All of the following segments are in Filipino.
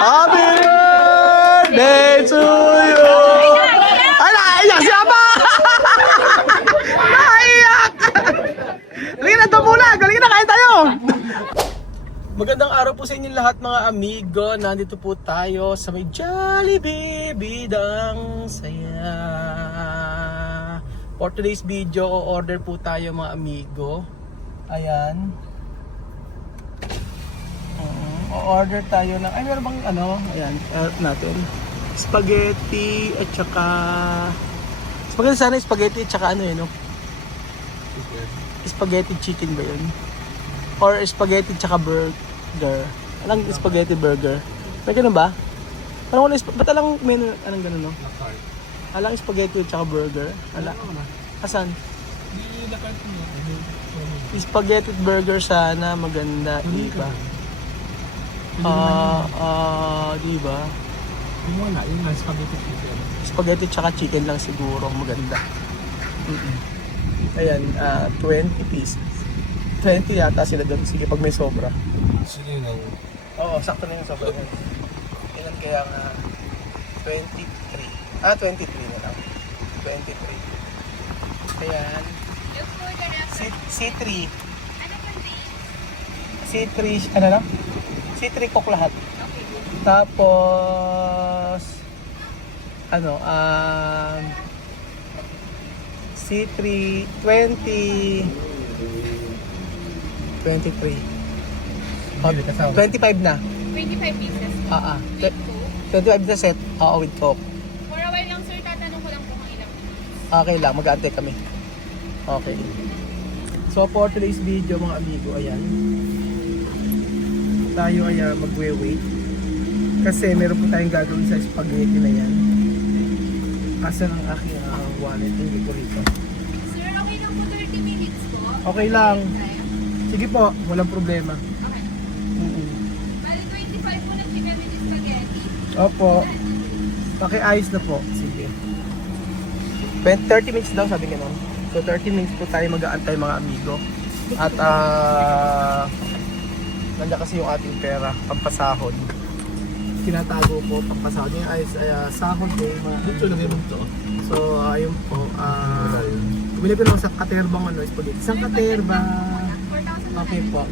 Happy birthday to you! Ay, naiyak siya pa! Naiyak! Halika na, ito muna! Halika na, kain tayo! Magandang araw po sa inyong lahat mga amigo. Nandito po tayo sa may Jollibee Bidang Saya. For today's video, order po tayo mga amigo. Ayan. O-order tayo ng, ay meron bang ano, ayan, natin. Spaghetti at saka, spaghetti at saka ano yun, no? Spaghetti chicken ba yun? Or spaghetti at saka burger? Anong spaghetti burger? May ganun ba? Parang wala, ba't alang menu, anong ganun, no? Alang spaghetti at saka burger? Ala, asan? Spaghetti at burger sana, maganda, diba? Diba? Yung spaghetti chicken. Spaghetti at saka chicken lang siguro, maganda. Ayan, 20 pieces. 20 yata sila doon. Sige, pag may sobra. Sige lang. Oo, sakto na yung sobra. Ilan kaya nga? 23. 23 na lang. 23. Ayan. C3. C3, ano lang? C3 cook lahat. Tapos, ano, C3, 20, 23. Oh, 25 na. 25 pieces. 25 na set. Oo, with coke. For a while lang sir, tatanong ko lang kung ilang pieces. Okay lang, mag-aantay kami. Okay. So for today's video mga amigo, ayan. Tayo ay magwe-wait. Kasi meron po tayong gagawin sa spaghetti na yan. Kasi ang aking wallet, hindi ko rito. Sir, okay lang po 30 minutes po? Okay lang. Sige po, walang problema. Okay. Bali 25 po ng chicken with spaghetti. Opo. Paki-ayos na po. Sige. 30 minutes daw sabi nga nun. So 30 minutes po tayo mag-aantay mga amigo. At nandiyan kasi yung ating pera, pampasahod. Tinatago po, pampasahod. Yung ay sahod po. Dito lagay mo ito. So ayun po. Bumili ko naman sa katerbang ano, spaghetti. Isang katerba. 4,000 Okay po.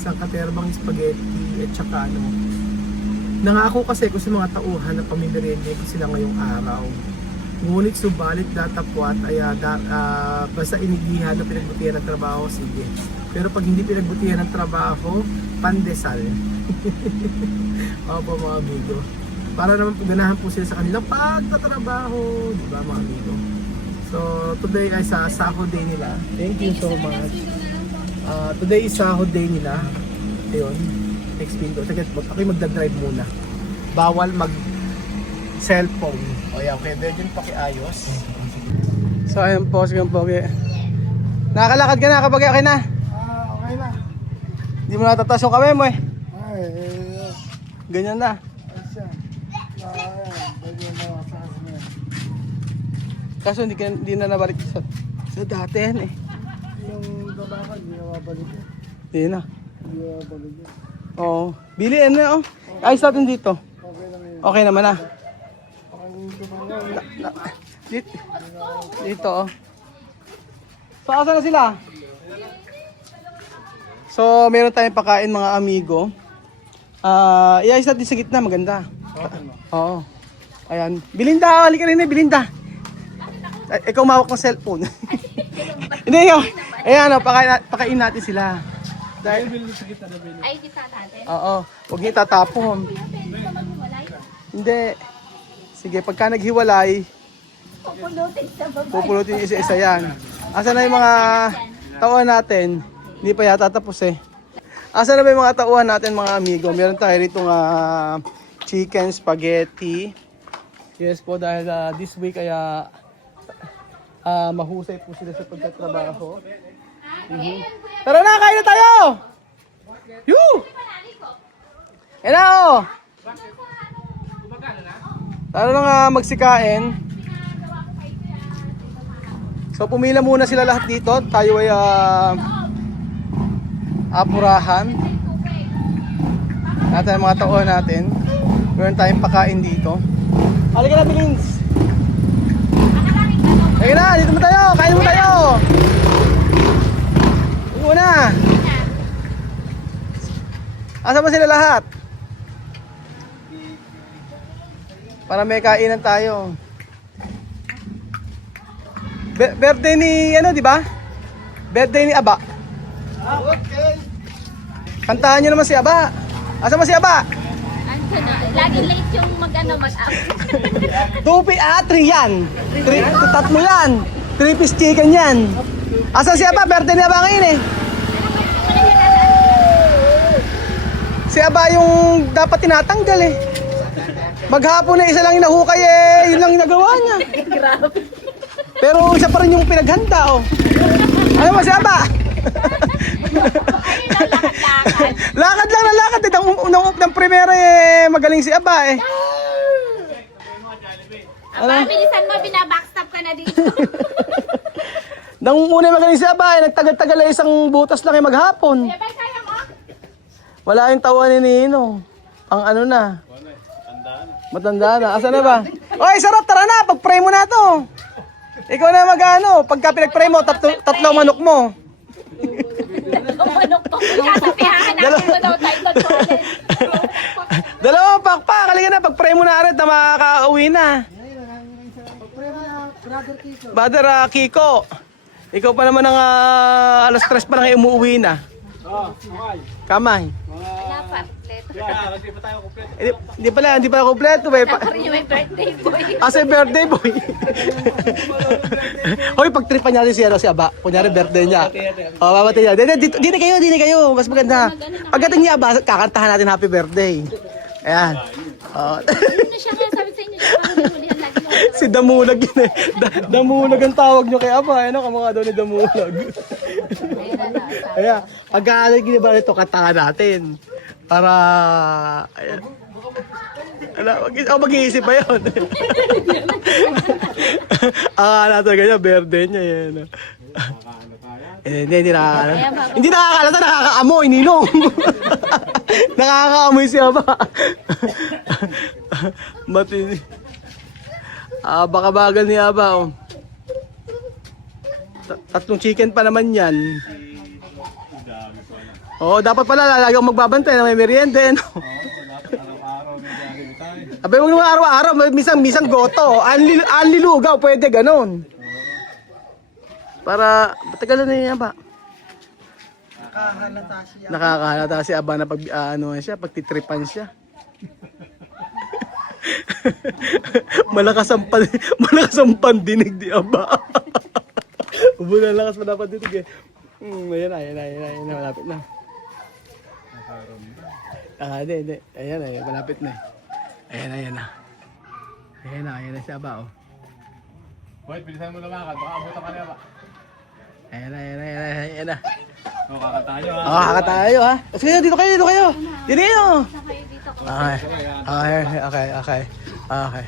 Isang katerbang spaghetti at saka ano. Nangako kasi ko sa mga tauhan na pamimerienda ko sila ngayong araw. Ngunit subalit datapwat ay basta inigihan na pinagbutihan ng trabaho, sige. Pero pag hindi pinagbutihan ng trabaho, pandesal. Opo mga amigo. Para naman paganahan po sila sa kanilang pagtatrabaho, di ba mga amigo? So today ay sa sahod day nila. Thank you so much. Today is sahod day nila. Ayun, next window. Sige, ako'y magdadrive muna. Bawal mag cellphone. O yan, okay, Virgin pakiayos. So ayun po, sige po. Nakakalakad ka na kapag okay na? Okay na. Hindi mo natataas yung kamay mo eh. Ay, Ganyan na. siya. Bagay na sa akin. Kaso hindi na nabalik sa dati yan eh. Yung trabaho, hindi na mabalik yan. Hindi na. Hindi na mabalik yan. Oo. Bili ano oh. Ayos natin dito. Okay lang yun. Okay naman na. Ang kumanga. Dito oh. So asa na sila? So meron tayong pakain mga amigo. Iayos natin sa gitna, maganda. Oo. Ayan. Belinda, halika rin eh, Belinda. Ay, ikaw mawak ng cellphone. Hindi yun. Ayan o, pakain natin sila. Dahil, Ay, kita natin. oo, huwag niyo tatapon. Pwede ka maghiwalay. Hindi. Sige, pagka naghiwalay, Pupulutin sa baba. pupulutin isa-isa yan. Asa na yung mga tauhan natin? Hindi pa yata tapos eh. Asa na ba yung mga tauhan natin mga amigo? Meron tayo rito chicken spaghetti. Yes po, dahil this week kaya mahusay po sila sa pagtatrabaho. Tara na, kain na tayo! Yoo! Yan na oh! Tara na nga magsikain. So pumila muna sila lahat dito. Tayo ay apurahan. Natin ang mga tauhan natin. Meron tayong pakain dito. Halika na, Bilins. Halika na, dito mo tayo. Kain mo tayo. Una. Asa ba sila lahat? Para may kainan tayo. Birthday ni ano, di ba? Birthday ni Aba. Okay. Kantahan niyo naman si Aba. Asa ba si Aba? Ano na, lagi late yung mag-up. 3 yan. 3 yan. 3-piece chicken yan. Asa si Aba? Birthday ni Aba ngayon eh. Si Aba yung dapat tinatanggal eh. Maghapon na isa lang inahukay eh. Yun lang ginagawa niya. Grabe. Pero siya pa rin yung pinaghanda oh. Ano mo si Aba? Ayun lang, lakad-lakad. Lakad lang na lakad eh. Unang primera eh. Magaling si Aba eh. Aba, bilisan mo, binabackstab ka na dito. Nang una magaling si Aba eh. Nagtagal-tagal eh. Isang butas lang eh maghapon. Yabay, kaya mo? Wala yung tawa ni Nino. Ang ano na. Matanda na. Asa na ba? Oy, sarap. Tara na. Pag-pray mo na to. Ikaw na mag-ano. Pagka pinag-pray mo, tatlo manok mo. Ang manok pa. Kasapihahan natin mo daw tayo sa toilet. Dalawang pakpak. Halika na. Pag-pray mo na rin na makaka-uwi na. Brother Kiko. Ikaw pa naman ang alas 3 pa lang ay umuwi na. Kamay. Wala pa. Hindi pala kompleto. Dapat rin yung may birthday boy. Asa yung birthday boy? Hoy, pag-tripan niya si Aba. Kunyari birthday niya. O, babati niya. Dito kayo. Mas maganda. Pagdating niya Aba, kakantahan natin happy birthday. Ayan. Ano siya kaya sabi sa inyo siya parang hulihan lagi mo. Si Damulag yun eh. Damulag ang tawag niyo kay Aba. Ano, kamukha daw ni Damulag. Ayan. Pagka giniba nito, kantahan natin. Para... Ayan. Mag-iisip pa yun. Akala talaga niya, birthday niya yan. Hindi nakakala. Hindi nakakalata, nakakaamoy, Ninong. Nakakaamoy si Aba. Matindi. Baka bagal ni Aba. Oh. 3 chicken pa naman yan. Oo, dapat pala lagi akong magbabantay na may merienda. No? Abay, huwag naman araw-araw. Misang goto. Anlilugaw, pwede ganon. Para, matagal na niya ba? Nakakahalata si Aba na pag, pagtitripan siya. malakas ang pandinig di Aba. Ubo na lakas pa dapat dinig eh. Ayan na, malapit na. Hindi. Ayan, malapit na eh. Ayan na. Ayan na si Aba oh. Boy, bilisan mo lumakad, baka abutan ka na ba? Ayan na. O, kakatayo ha. Kakatayo ha. Sige, dito kayo. Dito kayo. Sakay dito ko. Okay.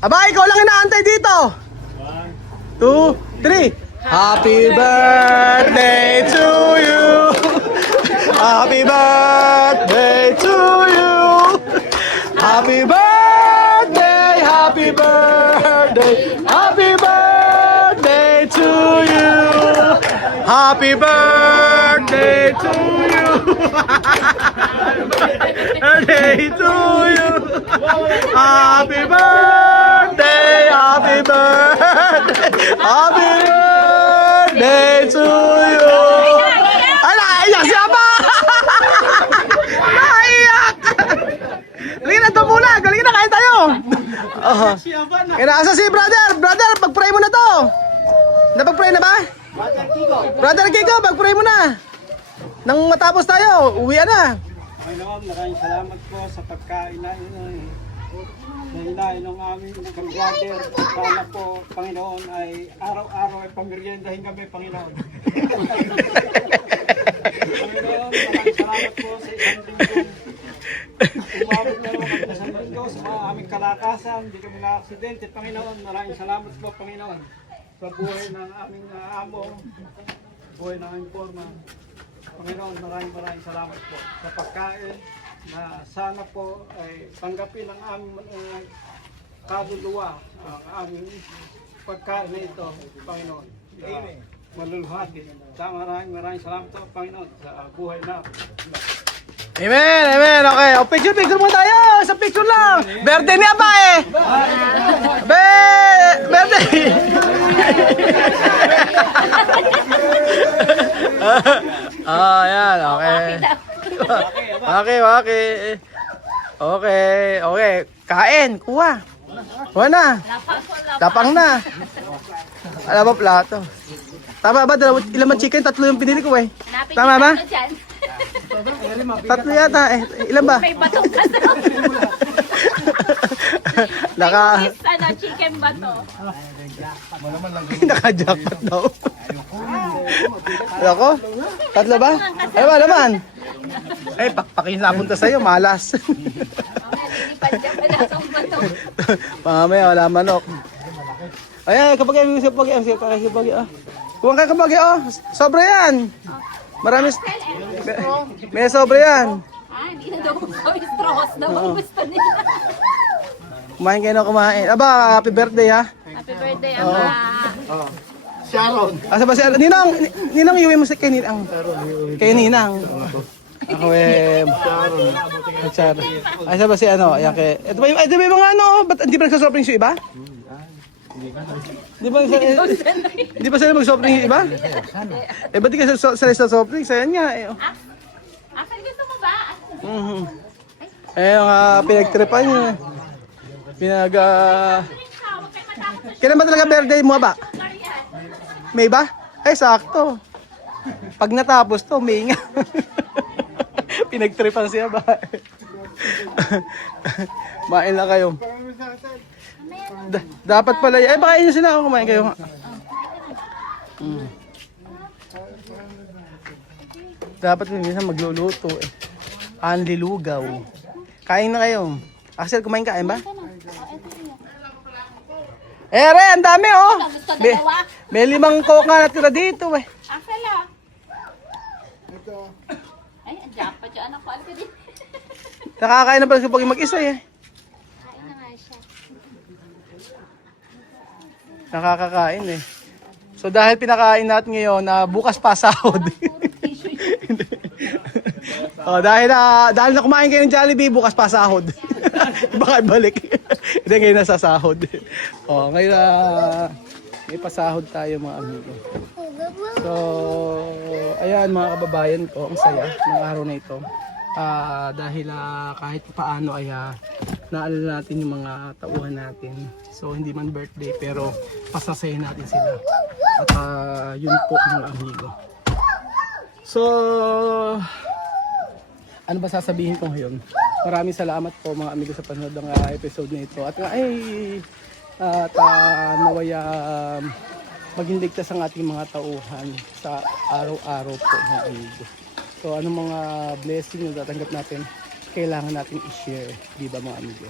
Aba, ikaw lang inaantay dito. 1, 2, 3. Happy birthday to you. Happy birthday to you. Happy birthday. Happy birthday. Happy birthday to you. Happy birthday to you. Birthday to you. Happy birthday. Happy birthday. Happy birthday to you. Ay, naiyak siya ba? Naiyak. Halika na, tumulag. Halika na, kain tayo. Asa si brother? Brother, pag-pray mo na to. Napag-pray na ba? Brother Kiko, pag-pray mo na. Nang matapos tayo, uwi na. Panginoon, maraming salamat po sa pagkain na ng aming brother. Sana po, Panginoon, ay araw-araw ay pameriendahin kami, Panginoon. Panginoon, maraming salamat po sa isang linggo. Umabot na naman kami sa linggo sa mga aming kalakasan. Hindi kami na-aksidente, Panginoon. Maraming salamat po, Panginoon, sa buhay ng aming amo, buhay ng aming forma. Panginoon, maraming salamat po sa pagkain, na sana po ay tanggapin ang aming kaluluwa, ang aming pagkain na ito, Panginoon. Amen. Maluluhati. Maraming salamat po, Panginoon, sa buhay na. Amen, amen. Okay, o picture mo tayo. Sa picture lang. Birthday niya ba eh? Birthday. Ayan, okay. Okay. Okay. Kain, kuha. Kuha na. Tapang na. Alam mo, plato. Tama ba? Ilan man chicken? 3 yung pinili ko eh. Tama ba? Tatlo yata eh. Ilan ba? May batong kaso. Naka... Chicken bato. Naka-jackpot daw. Ano ko? 3 ba? Ano ba naman? Ay, pakpakin na punta sa'yo, malas. Mamaya, wala manok. Ayan, kapag kuha ka kapag sobra yan. Marami, may sobra yan. Hindi na daw gusto. Straws daw ang gusto nila. Kumain kayo na kumain. Aba, happy birthday ha. Happy birthday, Ama. Sharon. Asa ba si Ninang iuwi mo si kay Ninang. Kay Ninang. Ako eh. Sharon. Asa ba si ano? Ayan kay. Ito ba yung mga ano? Ba't hindi ba nagsasoft drinks yung iba? Di ba sila mag-soft drink yung iba? Eh ba't di ka sa soft drinks? Ayan nga eh. Asan gusto mo ba? Eh yung pinagtripan nyo. Kailan ba talaga birthday mo ba? May ba? Eh sakto. Pag natapos to, may nga. Pinagtripan siya ba? Main lang kayo. Dapat pala, eh baka inyo sila ako kumain kayo. Dapat minsan magluluto eh. Anlilugaw. Kain na kayo. Axel, kumain kain ba? Eh, Re, ang dami oh. May 5 coke nga natira dito eh. Axel ah. Ay, ang jackpot yung anak ko. Alam ko din. Nakakain na pala siya pag mag-isa eh. Kain na nga siya. Nakakakain eh. So dahil pinakain natin ngayon na bukas pa sahod. Oh, dahil na kumain kayo ng Jollibee, bukas pa sahod. Baka balik. Hindi ngayon nasa sahod. Oh, ngayon may pasahod tayo mga amigo. So, ayan mga kababayan ko, ang saya ng araw na ito. Dahil kahit paano ay naalala natin yung mga tauhan natin. So hindi man birthday pero pasasayin natin sila. At yun po mga amigo. So ano ba sasabihin ko ngayon? Maraming salamat po mga amigo sa panonood ng episode na ito. At nawaya maging ligtas ang ating mga tauhan sa araw-araw po mga amigo. So anong mga blessing na tatanggap natin, kailangan natin i-share, di ba mga amigo?